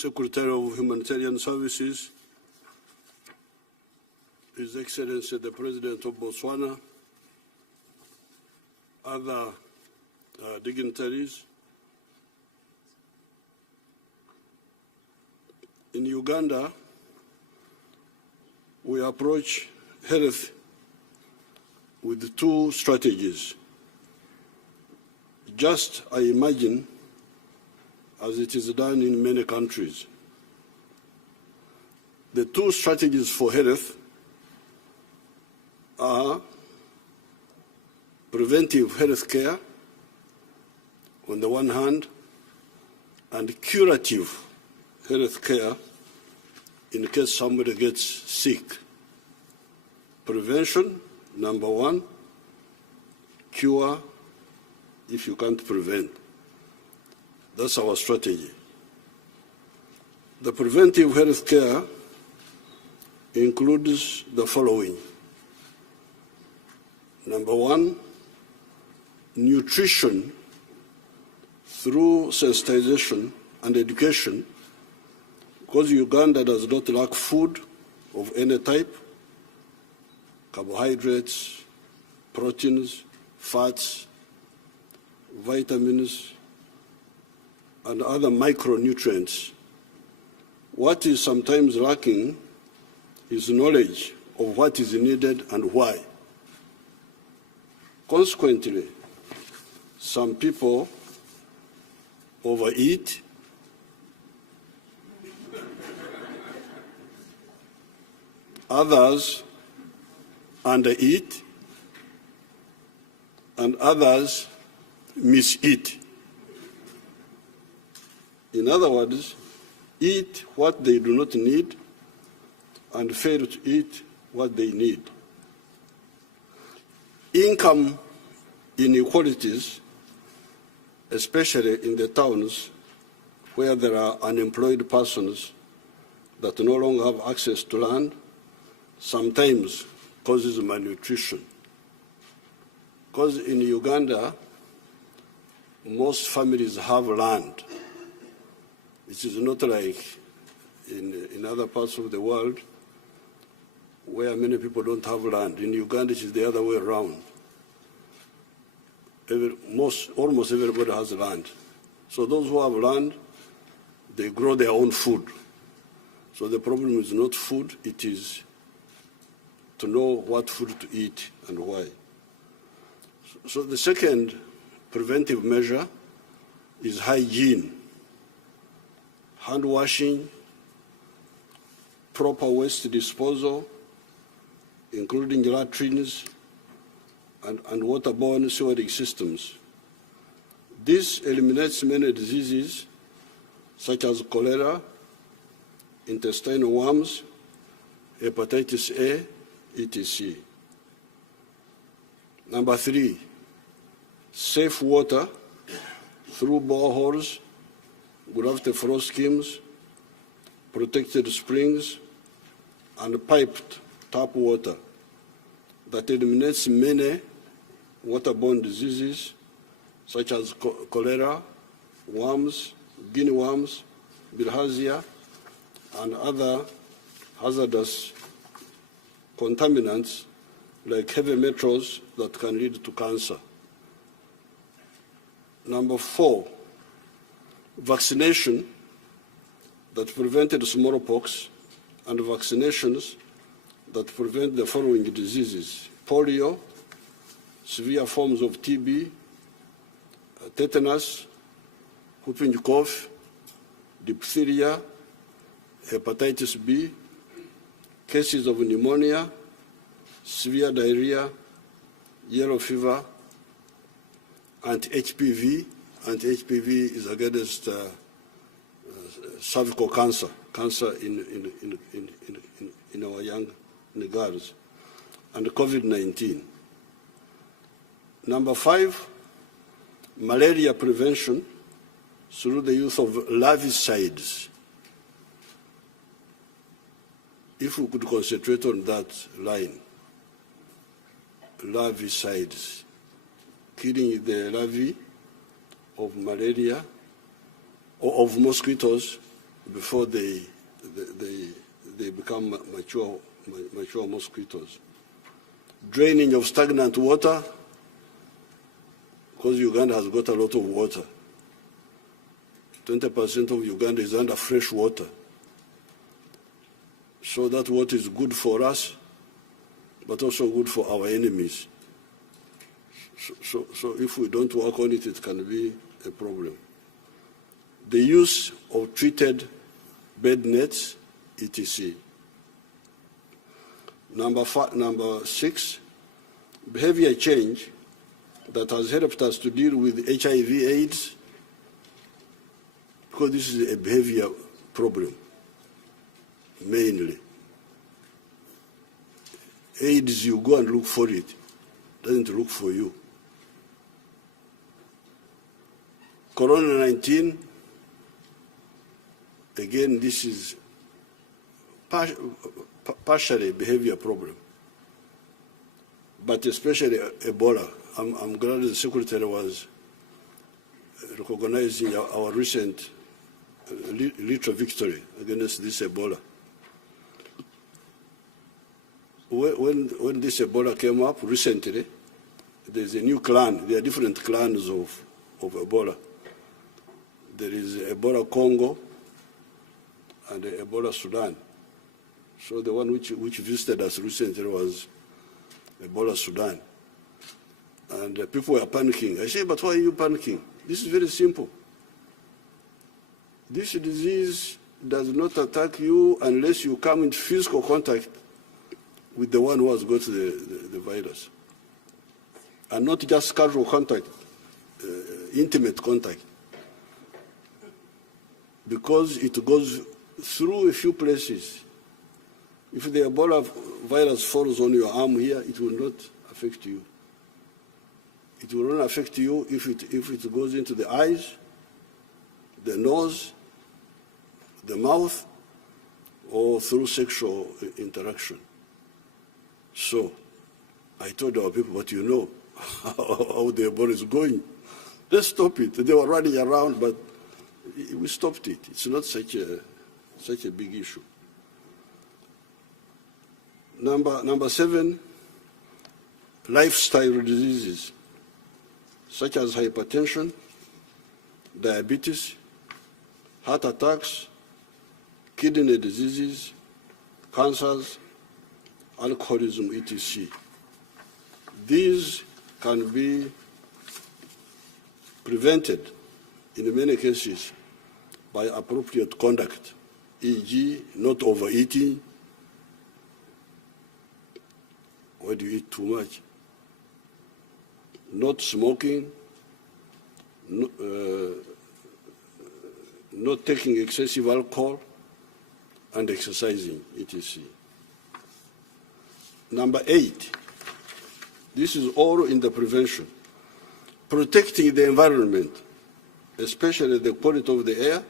Secretary of Humanitarian Services, His Excellency the President of Botswana, other dignitaries. In Uganda, we approach health with two strategies. Just, I imagine, as it is done in many countries. The two strategies for health are preventive health care on the one hand and curative health care in case somebody gets sick. Prevention, number one, cure if you can't prevent. That's our strategy. The preventive health care includes the following. Number one, nutrition through sensitization and education, because Uganda does not lack food of any type, carbohydrates, proteins, fats, vitamins, and other micronutrients. What is sometimes lacking is knowledge of what is needed and why. Consequently, some people overeat, others undereat, and others miseat. In other words, eat what they do not need and fail to eat what they need. Income inequalities, especially in the towns where there are unemployed persons that no longer have access to land, sometimes causes malnutrition. Because in Uganda, most families have land. It is not like in other parts of the world where many people don't have land. In Uganda, it is the other way around. Almost everybody has land. So those who have land, they grow their own food. So the problem is not food, it is to know what food to eat and why. So the second preventive measure is hygiene. Hand washing, proper waste disposal, including latrines and waterborne sewage systems. This eliminates many diseases such as cholera, intestinal worms, hepatitis A, etc. Number three, safe water through boreholes, gravity flow schemes, protected springs, and piped tap water that eliminates many waterborne diseases such as cholera, worms, guinea worms, bilharzia, and other hazardous contaminants like heavy metals that can lead to cancer. Number four, vaccination that prevented smallpox and vaccinations that prevent the following diseases: polio, severe forms of TB, tetanus, whooping cough, diphtheria, hepatitis B, cases of pneumonia, severe diarrhea, yellow fever, and HPV. And HPV is against cervical cancer in our young girls, and COVID-19. Number five, malaria prevention through the use of larvicides. If we could concentrate on that line, larvicides, killing the larvae of malaria or of mosquitoes before they become mature mosquitoes. Draining of stagnant water, because Uganda has got a lot of water. 20% of Uganda is under fresh water. So that water is good for us, but also good for our enemies. So if we don't work on it, it can be a problem. The use of treated bed nets, etc. Number 6, behavior change that has helped us to deal with HIV/AIDS, because this is a behavior problem, mainly. AIDS, you go and look for it, doesn't look for you. Corona-19, again, this is partially a behavior problem, but especially Ebola. I'm glad the Secretary was recognizing our recent little victory against this Ebola. When this Ebola came up recently, there's a new clan. There are different clans of Ebola. There is Ebola Congo and Ebola Sudan. So the one which visited us recently was Ebola Sudan. And people were panicking. I say, but why are you panicking? This is very simple. This disease does not attack you unless you come into physical contact with the one who has got the virus. And not just casual contact, intimate contact. Because it goes through a few places. If the Ebola virus falls on your arm here, it will not affect you. It will not affect you if it goes into the eyes, the nose, the mouth, or through sexual interaction. So, I told our people, but you know how the Ebola is going. Let's stop it. They were running around, but we stopped it. It's not such a big issue. Number 7, lifestyle diseases, such as hypertension, diabetes, heart attacks, kidney diseases, cancers, alcoholism, etc. These can be prevented in many cases by appropriate conduct, e.g., not overeating. Why do you eat too much? Not smoking, not taking excessive alcohol, and exercising, etc. Number 8, this is all in the prevention. Protecting the environment, especially the quality of the air,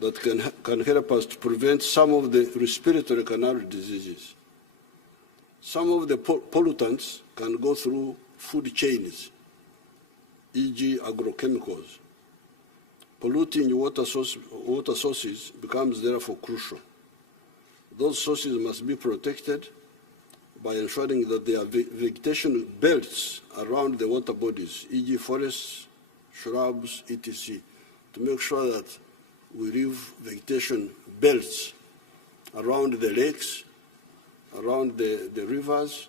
that can help us to prevent some of the respiratory canal diseases. Some of the pollutants can go through food chains, e.g. agrochemicals. Polluting water sources becomes therefore crucial. Those sources must be protected by ensuring that there are vegetation belts around the water bodies, e.g. forests, shrubs, etc., to make sure that we leave vegetation belts around the lakes, around the rivers,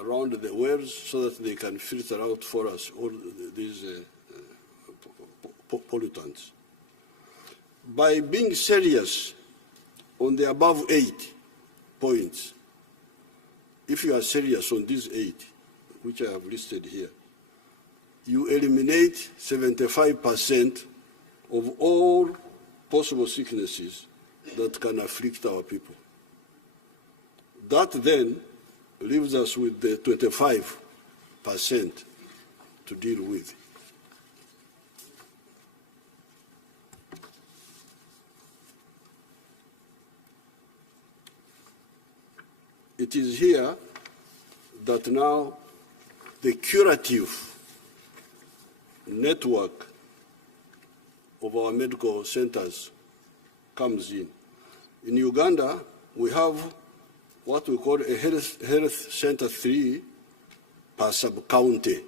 around the wells, so that they can filter out for us all these pollutants. By being serious on the above 8 points, if you are serious on these 8, which I have listed here, you eliminate 75% of all possible sicknesses that can afflict our people. That then leaves us with the 25% to deal with. It is here that now the curative network of our medical centers comes in. In Uganda, we have what we call a health center 3 per sub-county.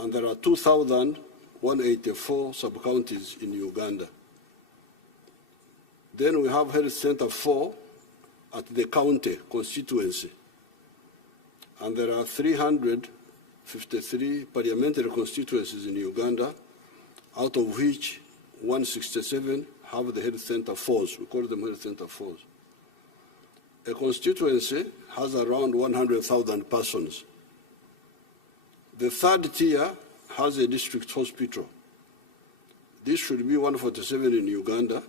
And there are 2,184 sub-counties in Uganda. Then we have health center 4 at the county constituency. And there are 353 parliamentary constituencies in Uganda, out of which 167 have the health center 4s. We call them health center 4s. A constituency has around 100,000 persons. The third tier has a district hospital. This should be 147 in Uganda.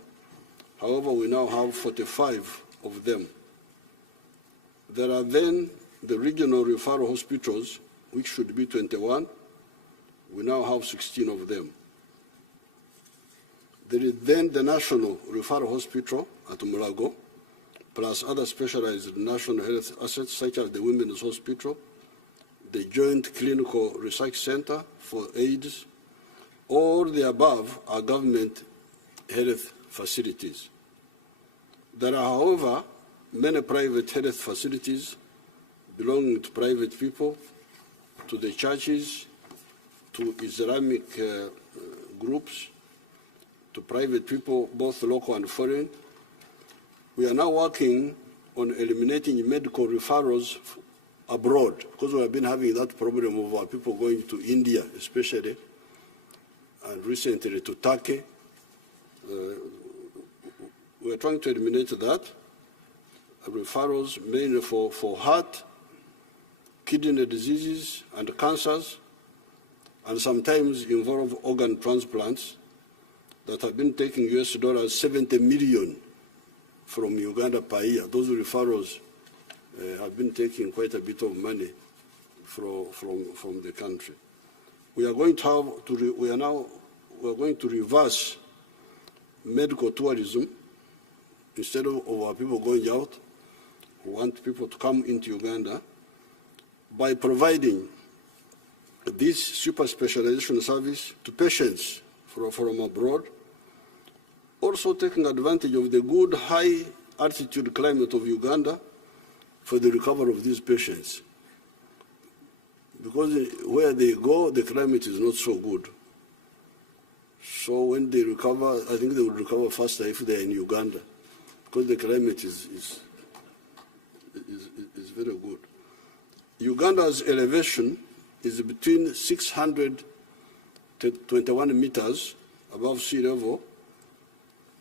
However, we now have 45 of them. There are then the regional referral hospitals, which should be 21. We now have 16 of them. There is then the National Referral Hospital at Mulago, plus other specialized national health assets such as the Women's Hospital, the Joint Clinical Research Center for AIDS. All the above are government health facilities. There are, however, many private health facilities belonging to private people, to the churches, to Islamic groups, to private people, both local and foreign. We are now working on eliminating medical referrals abroad, because we have been having that problem of our people going to India, especially, and recently to Turkey. We are trying to eliminate that. Referrals mainly for heart, kidney diseases, and cancers, and sometimes involve organ transplants that have been taking US dollars 70 million from Uganda per year. Those referrals have been taking quite a bit of money from the country. We are going to we are going to reverse medical tourism. Instead of our people going out, we want people to come into Uganda by providing this super specialization service to patients from abroad, also taking advantage of the good high altitude climate of Uganda for the recovery of these patients. Because where they go, the climate is not so good. So when they recover, I think they will recover faster if they are in Uganda, because the climate is very good. Uganda's elevation is between 600 to 21 meters above sea level.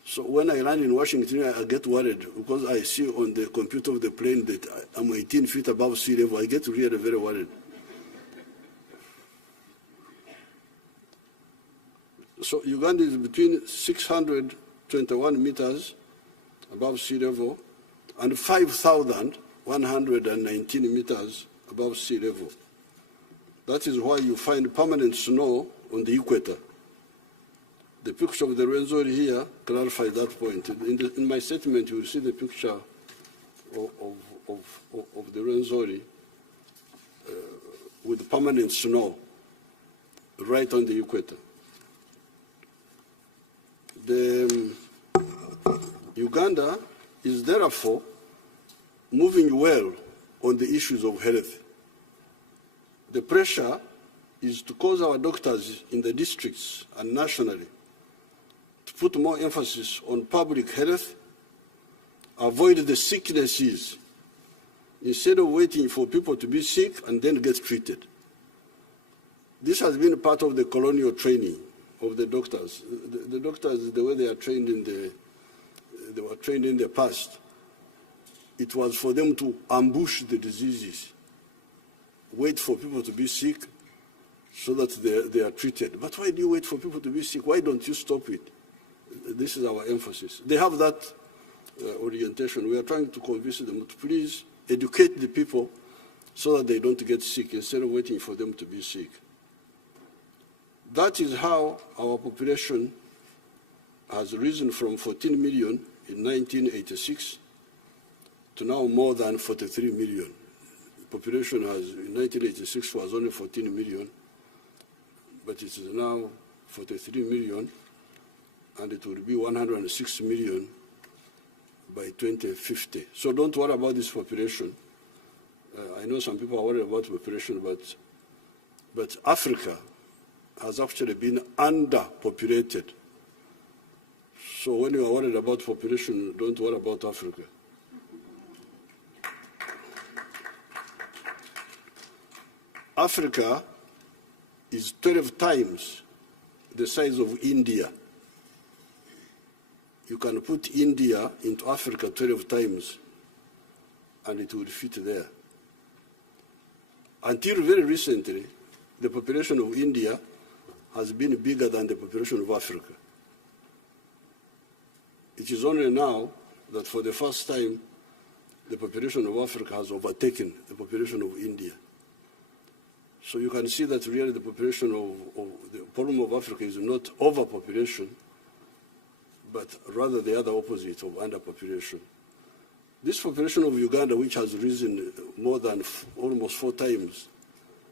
So when I land in Washington, I get worried because I see on the computer of the plane that I'm 18 feet above sea level. I get really very worried. So Uganda is between 621 meters above sea level and 5,119 meters above sea level. That is why you find permanent snow on the equator. The picture of the Rwenzori here clarifies that point. In my statement, you will see the picture of the Rwenzori with permanent snow right on the equator. Uganda is therefore moving well on the issues of health. The pressure is to cause our doctors in the districts and nationally to put more emphasis on public health, avoid the sicknesses, instead of waiting for people to be sick and then get treated. This has been part of the colonial training of the doctors. The doctors, the way they are trained they were trained in the past, it was for them to ambush the diseases, wait for people to be sick so that they are treated. But why do you wait for people to be sick? Why don't you stop it? This is our emphasis. They have that orientation. We are trying to convince them to please educate the people so that they don't get sick instead of waiting for them to be sick. That is how our population has risen from 14 million in 1986 to now more than 43 million. The population in 1986 was only 14 million, but it is now 43 million. and it will be 106 million by 2050. So don't worry about this population. I know some people are worried about population, but Africa has actually been underpopulated. So when you are worried about population, don't worry about Africa. Africa is 12 times the size of India. You can put India into Africa 12 times, and it will fit there. Until very recently, the population of India has been bigger than the population of Africa. It is only now that for the first time, the population of Africa has overtaken the population of India. So you can see that really the population of the problem of Africa is not overpopulation, but rather the other opposite of underpopulation. This population of Uganda, which has risen more than almost 4 times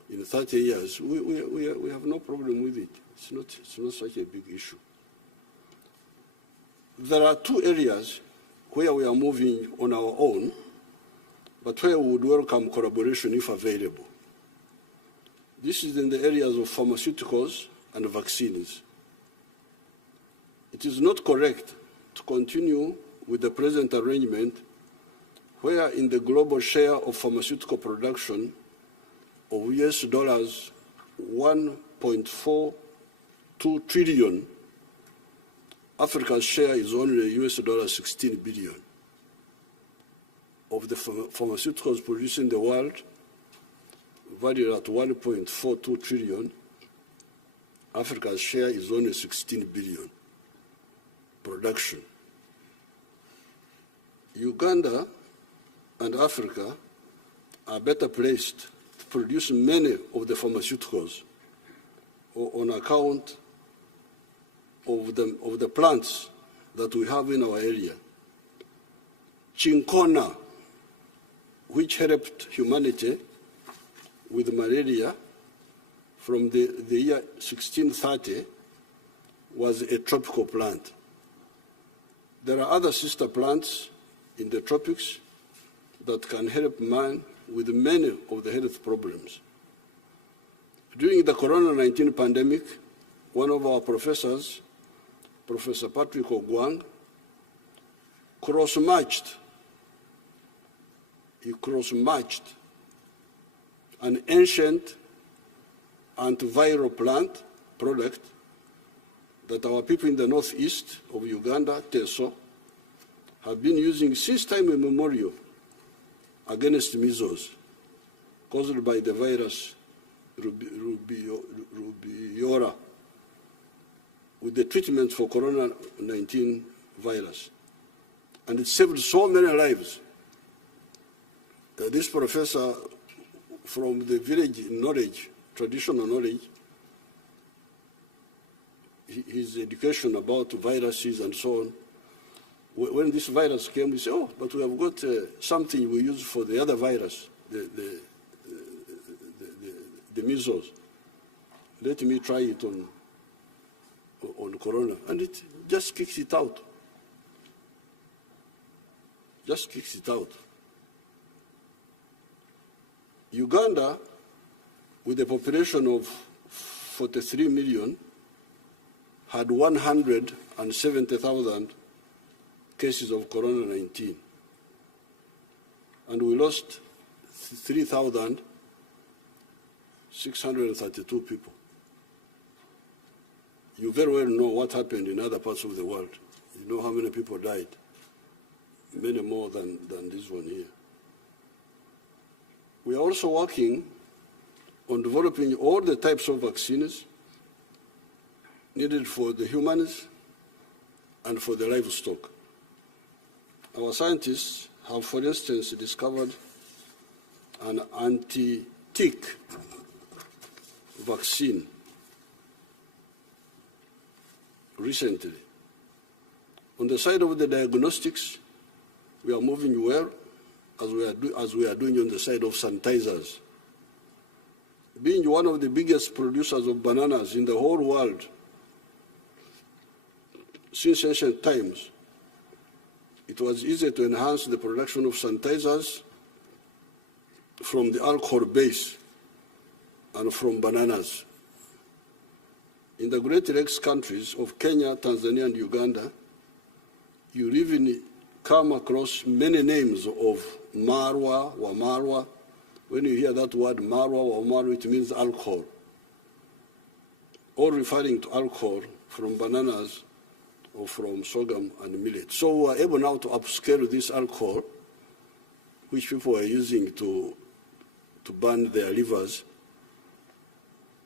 in 30 years, we have no problem with it. It's not such a big issue. There are 2 areas where we are moving on our own, but where we would welcome collaboration if available. This is in the areas of pharmaceuticals and vaccines. It is not correct to continue with the present arrangement where in the global share of pharmaceutical production of US dollars 1.42 trillion, Africa's share is only US dollars 16 billion. Of the pharmaceuticals produced in the world, valued at 1.42 trillion, Africa's share is only 16 billion production. Uganda and Africa are better placed to produce many of the pharmaceuticals on account of the plants that we have in our area. Chinkona, which helped humanity with malaria from the year 1630, was a tropical plant. There are other sister plants in the tropics that can help man with many of the health problems. During the Corona-19 pandemic, one of our professors, Professor Patrick Ogwang, cross-matched an ancient antiviral plant product that our people in the northeast of Uganda, Teso, have been using since time immemorial against measles caused by the virus rubiola, with the treatment for Corona-19 virus. And it saved so many lives. This professor, from the village knowledge, traditional knowledge, his education about viruses and so on, when this virus came, we said, oh, but we have got something we use for the other virus, the measles. Let me try it on Corona. And it just kicks it out. Just kicks it out. Uganda, with a population of 43 million, had 170,000 cases of Corona-19. And we lost 3,632 people. You very well know what happened in other parts of the world. You know how many people died. Many more than this one here. We are also working on developing all the types of vaccines needed for the humans and for the livestock. Our scientists have, for instance, discovered an anti-tick vaccine recently. On the side of the diagnostics, we are moving well, as we are doing on the side of sanitizers. Being one of the biggest producers of bananas in the whole world, since ancient times, it was easy to enhance the production of sanitizers from the alcohol base and from bananas. In the Great Lakes countries of Kenya, Tanzania, and Uganda, you even come across many names of marwa, wamarwa. When you hear that word marwa, wamarwa, it means alcohol, all referring to alcohol from bananas or from sorghum and millet. So we are able now to upscale this alcohol, which people are using to burn their livers,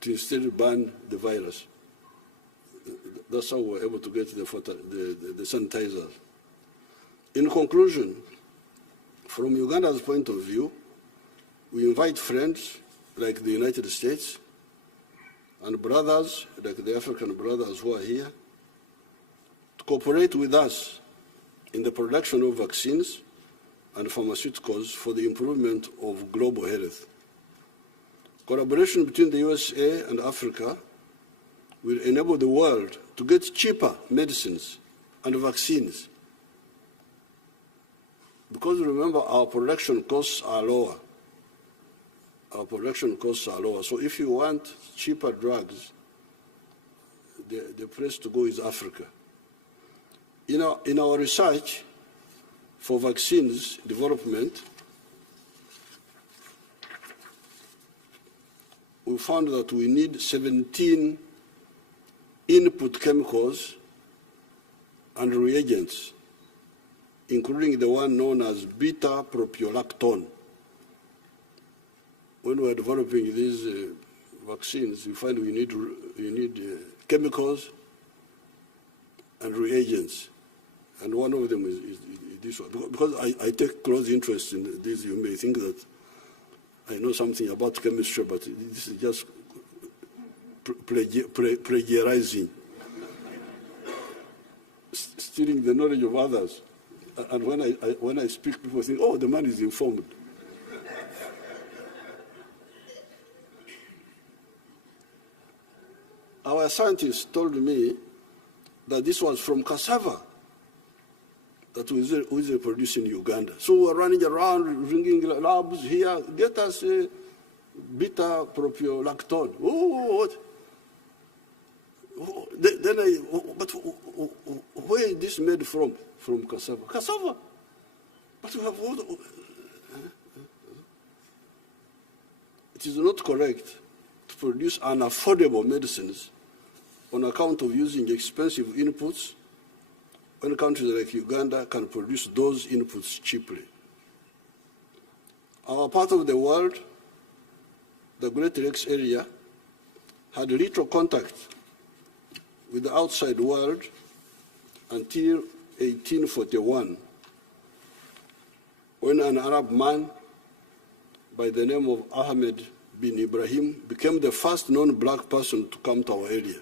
to instead burn the virus. That's how we're able to get the sanitizers. In conclusion, from Uganda's point of view, we invite friends like the United States and brothers like the African brothers who are here to cooperate with us in the production of vaccines and pharmaceuticals for the improvement of global health. Collaboration between the USA and Africa will enable the world to get cheaper medicines and vaccines. Because remember, our production costs are lower. Our production costs are lower. So if you want cheaper drugs, the place to go is Africa. In our research for vaccines development, we found that we need 17 input chemicals and reagents, including the one known as beta-propiolactone. When we are developing these vaccines, we find we need chemicals and reagents, and one of them is this one. Because I take close interest in this, you may think that I know something about chemistry, but this is just plagiarizing, stealing the knowledge of others. And when I speak, people think, oh, the man is informed. Our scientists told me that this was from cassava that we produce in Uganda. So we're running around, ringing labs here, get us beta-propiolactone. Oh, what? But where is this made from? From cassava. Cassava! But we have all it is not correct to produce unaffordable medicines on account of using expensive inputs when countries like Uganda can produce those inputs cheaply. Our part of the world, the Great Lakes area, had little contact with the outside world until 1841, when an Arab man by the name of Ahmed bin Ibrahim became the first non-black person to come to our area.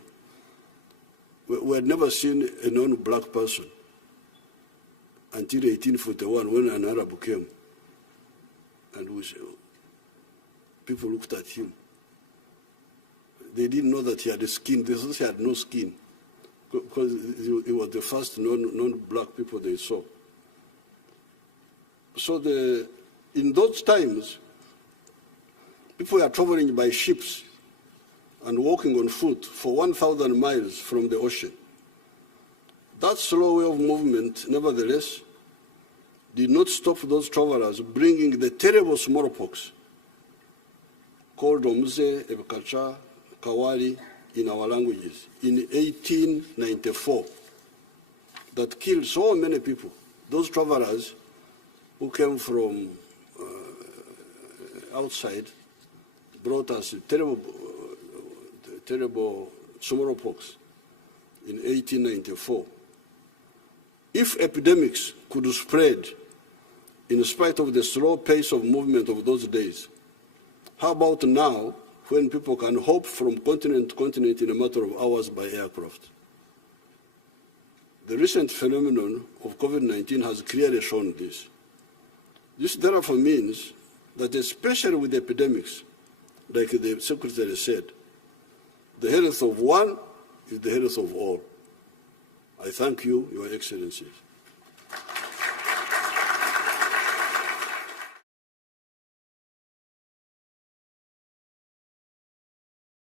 We had never seen a non-black person until 1841 when an Arab came. And people looked at him. They didn't know that he had a skin. They thought he had no skin because he was the first non-black people they saw. So in those times, people were traveling by ships and walking on foot for 1,000 miles from the ocean. That slow way of movement, nevertheless, did not stop those travelers bringing the terrible smallpox called Omuze, Ebekacha, Kawali in our languages in 1894 that killed so many people. Those travelers who came from outside brought us terrible smallpox in 1894. If epidemics could spread in spite of the slow pace of movement of those days, how about now when people can hop from continent to continent in a matter of hours by aircraft? The recent phenomenon of COVID-19 has clearly shown this. This therefore means that especially with epidemics, like the Secretary said, the health of one is the health of all. I thank you, Your Excellencies.